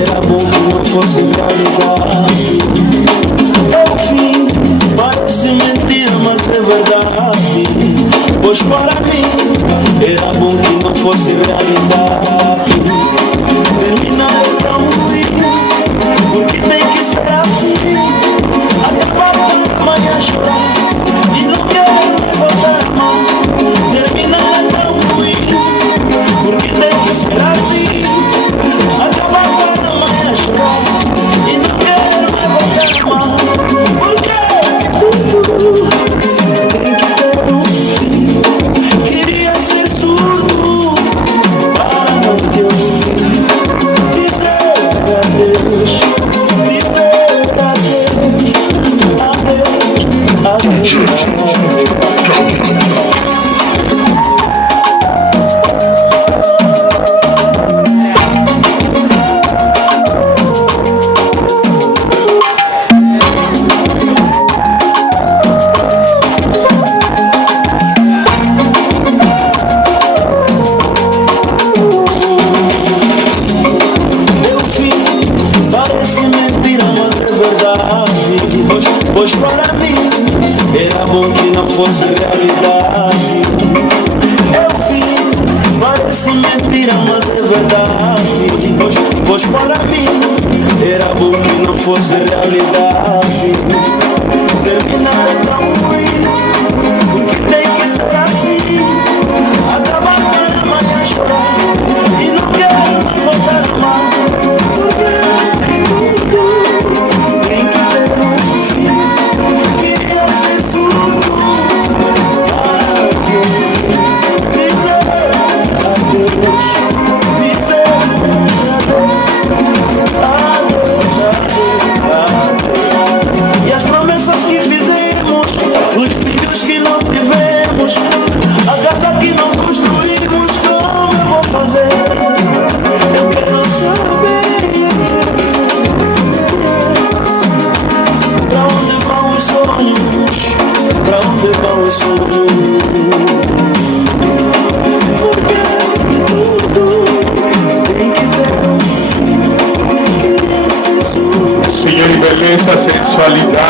Era bom que não fosse realidade. É o fim, parece mentira, mas é verdade. Pois para mim era bom que não fosse realidade. Terminar é tão ruim, porque tem que ser assim. Acabar com amanhã chorar e não quero voltar a mão. Terminar é tão ruim, porque tem que ser assim. Acabar com amanhã chorar e não quero voltar a mão. Porque tem que ter um fim. Queria ser surdo para não te ouvir. Dizer adeus, dizer adeus, adeus, adeus. Pois para mim era bom que não fosse realidade. É o fim, parece mentira, mas é verdade. Pois para mim era bom que não fosse realidade. Terminar é tão ruim, porque tem que ser assim. Acabar com amanhã chorar e não quero mais voltar a amar. E as promessas que fizemos, os filhos que não tivemos, a casa que não construímos, como eu vou fazer? Eu quero saber pra onde vão os sonhos, pra onde vão os sonhos. Porque tudo tem que ter um fim. Signori, bellezza, sensualità,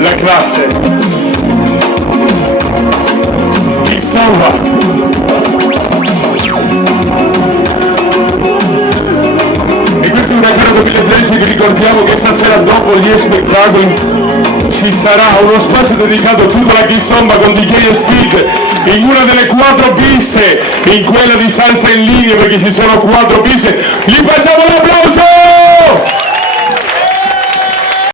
la classe, il samba. E questo è un raggio 2013 che ricordiamo che stasera dopo gli spettacoli ci sarà uno spazio dedicato a tutta la kizomba con DJ e Speed in una delle 4 piste, in quella di salsa in linea, perché ci sono 4 piste. Gli facciamo un applauso!